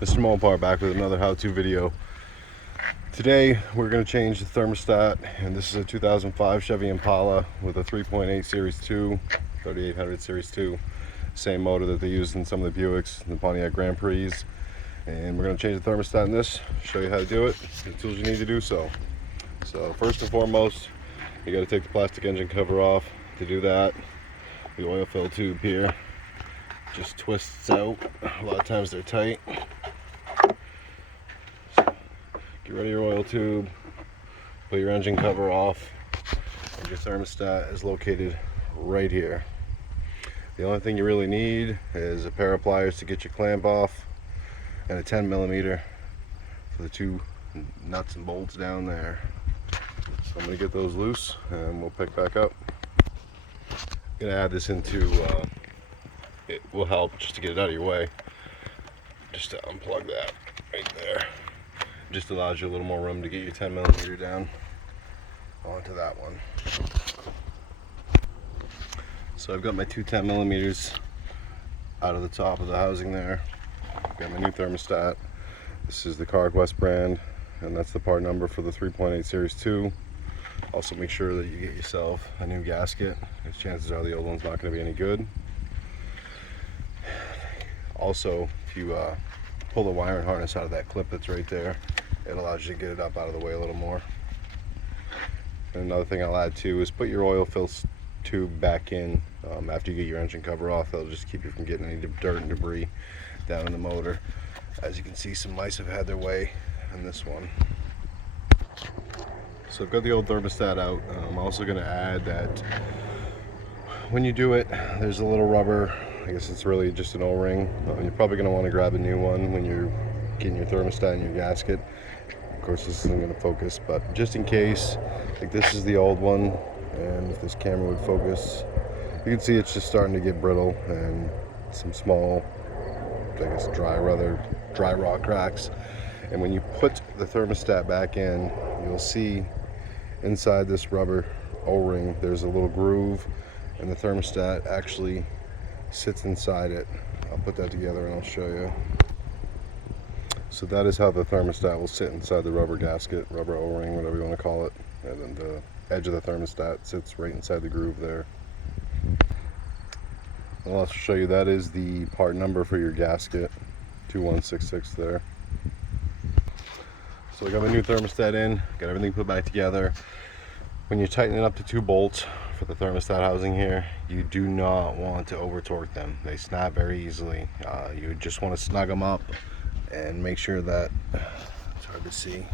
MistrMopar back with another how-to video. Today we're going to change the thermostat, and this is a 2005 Chevy Impala with a 3.8 Series 2, 3800 Series 2. Same motor that they used in some of the Buicks, the Pontiac Grand Prix. And we're going to change the thermostat in this, show you how to do it, the tools you need to do so. So first and foremost, you got to take the plastic engine cover off. To do that, the oil fill tube here just twists out. A lot of times they're tight. Get rid of your oil tube, put your engine cover off, and your thermostat is located right here. The only thing you really need is a pair of pliers to get your clamp off and a 10mm for the two nuts and bolts down there. So I'm going to get those loose and we'll pick back up. I'm going to add this into, it will help just to get it out of your way. Just to unplug that right there. Just allows you a little more room to get your 10mm down onto that one. So I've got my two 10mm out of the top of the housing there. I've got my new thermostat. This is the Carquest brand, and that's the part number for the 3.8 Series 2. Also make sure that you get yourself a new gasket, because chances are the old one's not going to be any good. Also, if you pull the wiring harness out of that clip that's right there, it allows you to get it up out of the way a little more. And another thing I'll add too is put your oil fill tube back in after you get your engine cover off. That'll just keep you from getting any dirt and debris down in the motor. As you can see, some mice have had their way in this one. So I've got the old thermostat out. I'm also going to add that when you do it, there's a little rubber, I guess it's really just an O-ring. You're probably going to want to grab a new one when you're getting your thermostat and your gasket. Of course, this isn't going to focus, but just in case, like this is the old one, and if this camera would focus, you can see it's just starting to get brittle and some small, I guess dry rot cracks. And when you put the thermostat back in, you'll see inside this rubber O-ring there's a little groove, and the thermostat actually sits inside it. I'll put that together and I'll show you. So that is how the thermostat will sit inside the rubber gasket, rubber O-ring, whatever you want to call it. And then the edge of the thermostat sits right inside the groove there. I'll also show you that is the part number for your gasket, 2166 there. So I got my new thermostat in, got everything put back together. When you're tightening up the two bolts for the thermostat housing here, you do not want to over torque them. They snap very easily. You just want to snug them up and make sure that, it's hard to see,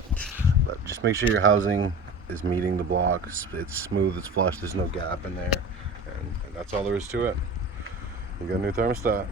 but just make sure your housing is meeting the block. It's smooth, it's flush, there's no gap in there, and that's all there is to it. You got a new thermostat.